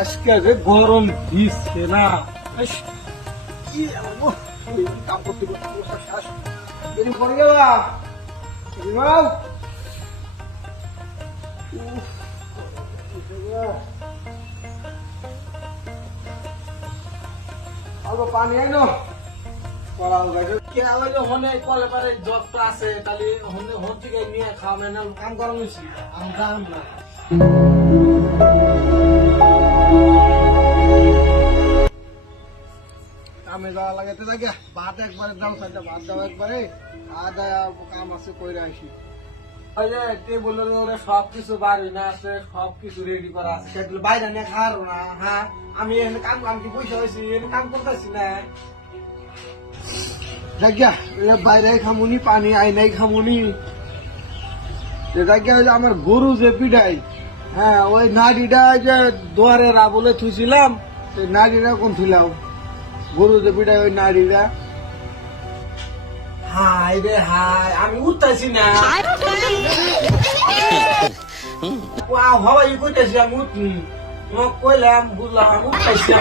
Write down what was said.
আজকে যে গরম দিচ্ছে না, কি কাম করতে করতে শ্বাস বেরিয়ে পড়ে গেলাম। অল্প পানি আনো কলাও গাছে কে আলো হনে কলে পারে জগটা আছে তাহলে হনে হন থেকে নিয়ে খাওয়া না কাম করা হয়েছি আমি জান না কামে যাওয়া লাগাতে থাকে ভাত একবারে দাও সাইডে ভাত দাও একবারে আদা কাম আছে কইরা আসি ওই যে টেবিলের ওরে সবকিছু বাড়ি না আছে সবকিছু রেডি করা আছে সেগুলো বাইরে নিয়ে খাওয়ারো না। হ্যাঁ আমি এখানে কাম কাম কি পয়সা হয়েছি এখানে কাম করতেছি না জায়গা বাইরে খামুনি পানি আইনাই খামুনি জায়গা আমার গরু যে পিডাই। হ্যাঁ ওই নাড়িটা যে দুয়ারে বলে থুইছিলাম সেই নাড়িটা কোন থুইলাম গরু যে পিডাই ওই নাড়িটা। হাই রে হাই আমি উঠতেছি না হওয়াই কইতেছি আমি উঠি তোমাকে কইলাম বুঝলাম আমি উঠতেছি